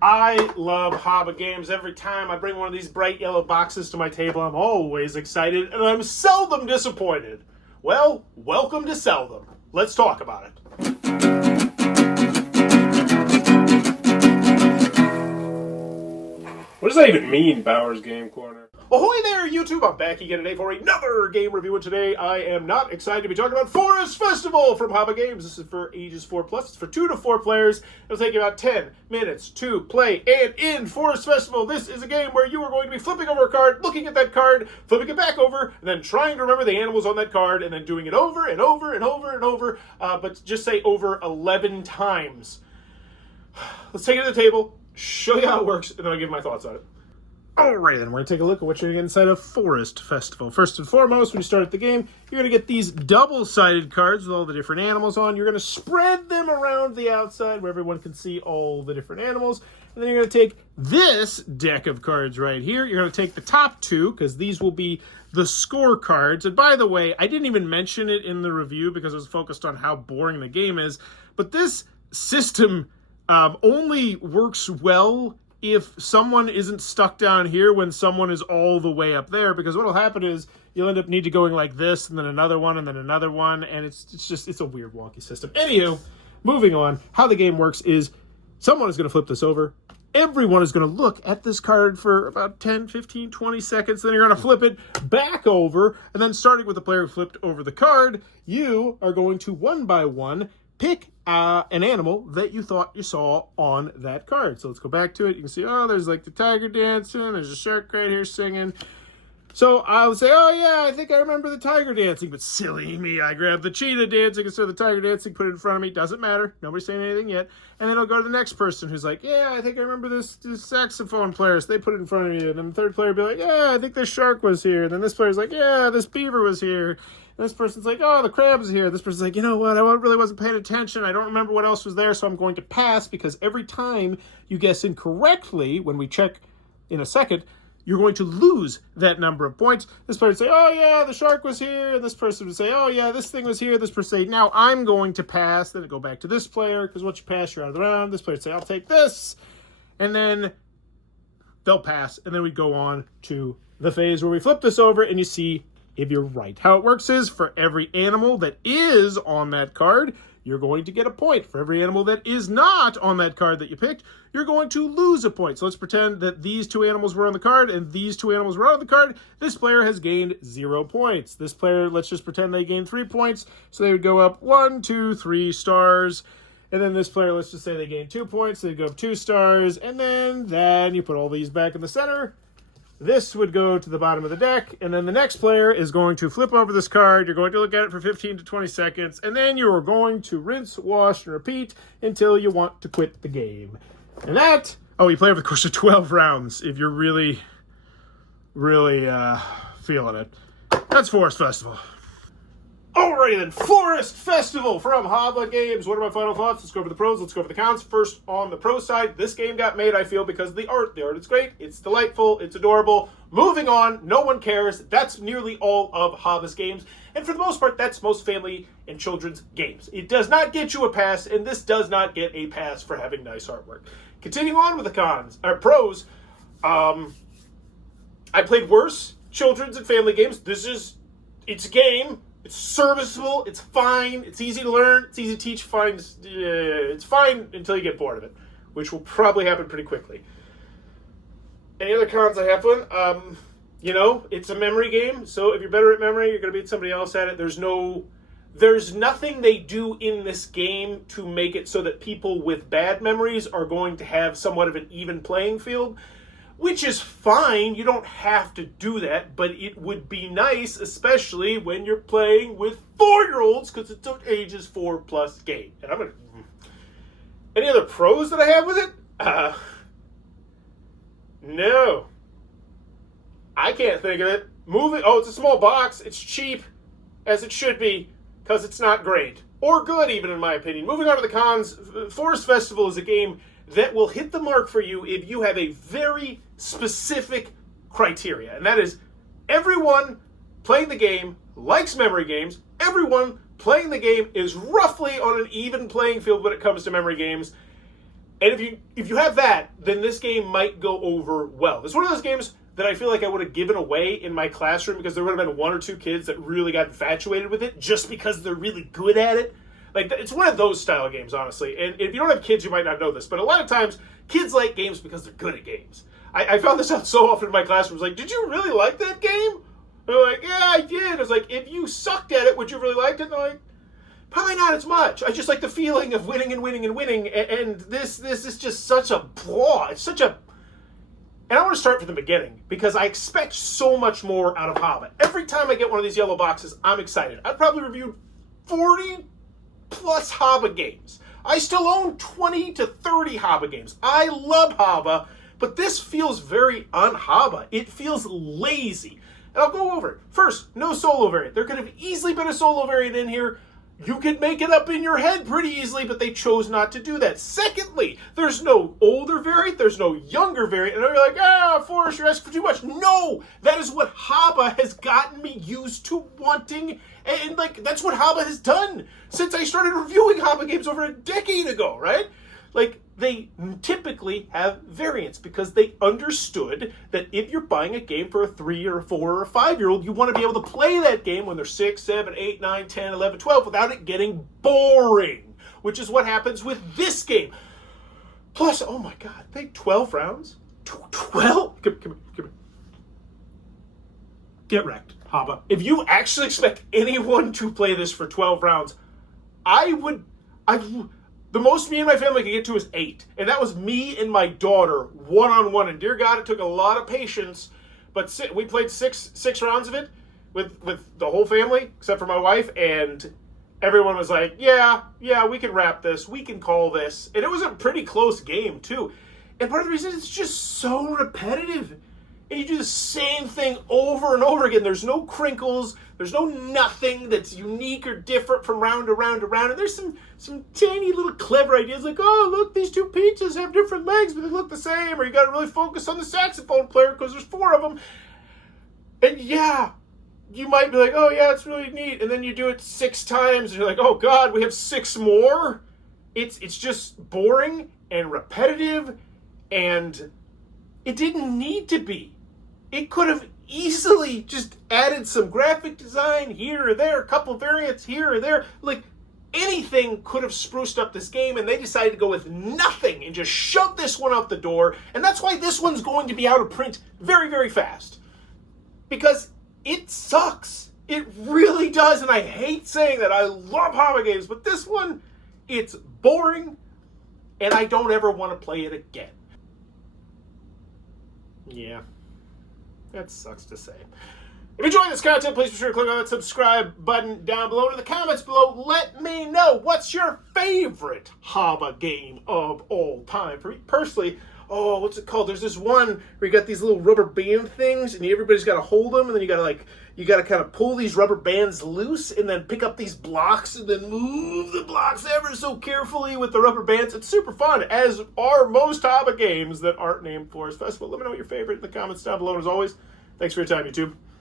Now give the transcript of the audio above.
I love Haba games. Every time I bring one of these bright yellow boxes to my table, I'm always excited, and I'm seldom disappointed. Well, welcome to Seldom. Let's talk about it. What does that even mean, Bowers Game Corner? Ahoy there, YouTube! I'm back again today for another game review, and today I am not excited to be talking about Forest Festival from Haba Games. This is for ages 4+. It's for 2 to 4 players. It'll take you about 10 minutes to play. And in Forest Festival, this is a game where you are going to be flipping over a card, looking at that card, flipping it back over, and then trying to remember the animals on that card, and then doing it over and over and over and over, but just say over 11 times. Let's take it to the table, show you how it works, and then I'll give my thoughts on it. Alright, then we're going to take a look at what you're going to get inside of Forest Festival. First and foremost, when you start the game, you're going to get these double-sided cards with all the different animals on. You're going to spread them around the outside where everyone can see all the different animals. And then you're going to take this deck of cards right here. You're going to take the top two, because these will be the score cards. And by the way, I didn't even mention it in the review because I was focused on how boring the game is. But this system only works well if someone isn't stuck down here when someone is all the way up there, because what'll happen is you'll end up need to going like this, and then another one, and then another one, and it's a weird wonky system. Anywho, moving on, how the game works is someone is going to flip this over. Everyone is going to look at this card for about 10, 15, 20 seconds. Then you're going to flip it back over, and then starting with the player who flipped over the card, you are going to one by one pick an animal that you thought you saw on that card. So let's go back to it. You can see, oh, there's like the tiger dancing. There's a shark right here singing. So I'll say, oh, yeah, I think I remember the tiger dancing. But silly me, I grabbed the cheetah dancing instead of the tiger dancing, put it in front of me. Doesn't matter. Nobody's saying anything yet. And then I'll go to the next person who's like, yeah, I think I remember this saxophone player. So they put it in front of you. And then the third player will be like, yeah, I think this shark was here. And then this player's like, yeah, this beaver was here. And this person's like, oh, the crab's here. This person's like, you know what? I really wasn't paying attention. I don't remember what else was there, so I'm going to pass, because every time you guess incorrectly, when we check in a second, you're going to lose that number of points. This player would say, oh, yeah, the shark was here. And this person would say, oh, yeah, this thing was here. This person would say, now I'm going to pass. Then it go back to this player, because once you pass, you're out of the round. This player would say, I'll take this. And then they'll pass. And then we go on to the phase where we flip this over, and you see if you're right. How it works is, for every animal that is on that card, you're going to get a point. For every animal that is not on that card that you picked, you're going to lose a point. So let's pretend that these two animals were on the card and these two animals were on the card. This player has gained 0 points. This player, let's just pretend they gained 3 points. So they would go up 1, 2, 3 stars. And then this player, let's just say they gained 2 points. They'd go up 2 stars. And then you put all these back in the center. This would go to the bottom of the deck, and then the next player is going to flip over this card. You're going to look at it for 15 to 20 seconds, and then you are going to rinse, wash, and repeat until you want to quit the game. And that, you play over the course of 12 rounds if you're really, really feeling it. That's Forest Festival. Alrighty then, Forest Festival from Haba Games. What are my final thoughts? Let's go over the pros, let's go over the cons. First, on the pro side, this game got made, I feel, because of the art. The art is great, it's delightful, it's adorable. Moving on, no one cares. That's nearly all of Haba's games. And for the most part, that's most family and children's games. It does not get you a pass, and this does not get a pass for having nice artwork. Continuing on with the pros, I played worse children's and family games. It's a game. It's serviceable, it's fine, it's easy to learn, it's easy to teach, it's fine until you get bored of it, which will probably happen pretty quickly. Any other cons I have one? It's a memory game, so if you're better at memory, you're going to beat somebody else at it. There's nothing they do in this game to make it so that people with bad memories are going to have somewhat of an even playing field, which is fine. You don't have to do that, but it would be nice, especially when you're playing with 4-year-olds, because it's an ages 4+ game. And any other pros that I have with it? No. I can't think of it. It's a small box. It's cheap, as it should be, because it's not great. Or good, even, in my opinion. Moving on to the cons, Forest Festival is a game that will hit the mark for you if you have a very specific criteria. And that is, everyone playing the game likes memory games. Everyone playing the game is roughly on an even playing field when it comes to memory games. And if you have that, then this game might go over well. It's one of those games that I feel like I would have given away in my classroom because there would have been one or two kids that really got infatuated with it just because they're really good at it. Like, it's one of those style games, honestly. And if you don't have kids, you might not know this. But a lot of times, kids like games because they're good at games. I found this out so often in my classroom. I was like, did you really like that game? They're like, yeah, I did. I was like, if you sucked at it, would you really like it? And they're like, probably not as much. I just like the feeling of winning and winning and winning. And this is just such a blah. It's such a... And I want to start from the beginning because I expect so much more out of Haba. Every time I get one of these yellow boxes, I'm excited. I've probably reviewed 40 plus Haba games. I still own 20 to 30 Haba games. I love Haba, but this feels very un-Haba. It feels lazy. And I'll go over it. First, no solo variant. There could have easily been a solo variant in here. You could make it up in your head pretty easily, but they chose not to do that. Secondly, there's no older variant, there's no younger variant, and you're like, Forrest, you're asking for too much. No! That is what Haba has gotten me used to wanting, and like, that's what Haba has done since I started reviewing Haba games over a decade ago, right? Like, they typically have variants because they understood that if you're buying a game for a 3 or a 4 or a 5-year-old, you want to be able to play that game when they're 6, 7, 8, 9, 10, 11, 12 without it getting boring, which is what happens with this game. Plus, oh my God, they 12 rounds? 12? Come here. Get wrecked, Haba. If you actually expect anyone to play this for 12 rounds, the most me and my family could get to is 8. And that was me and my daughter, one-on-one. And dear God, it took a lot of patience. But we played six rounds of it with the whole family, except for my wife. And everyone was like, yeah, we can wrap this. We can call this. And it was a pretty close game, too. And part of the reason it's just so repetitive. And you do the same thing over and over again. There's no crinkles. There's no nothing that's unique or different from round to round to round. And there's some tiny little clever ideas like, oh, look, these two pizzas have different legs, but they look the same. Or you got to really focus on the saxophone player because there's 4 of them. And yeah, you might be like, oh, yeah, it's really neat. And then you do it 6 times. And you're like, oh, God, we have 6 more? It's just boring and repetitive. And it didn't need to be. It could have easily just added some graphic design here or there, a couple variants here or there. Like, anything could have spruced up this game, and they decided to go with nothing and just shove this one out the door. And that's why this one's going to be out of print very, very fast. Because it sucks. It really does, and I hate saying that. I love Haba games, but this one, it's boring, and I don't ever want to play it again. Yeah. That sucks to say. If you enjoy this content, please be sure to click on that subscribe button down below. In the comments below, let me know what's your favorite Haba game of all time. For me personally, what's it called? There's this one where you got these little rubber band things, and everybody's got to hold them, and then you got to kind of pull these rubber bands loose, and then pick up these blocks, and then move the blocks ever so carefully with the rubber bands. It's super fun, as are most Haba games that aren't named Forest Festival. Let me know what your favorite in the comments down below. And as always, thanks for your time, YouTube.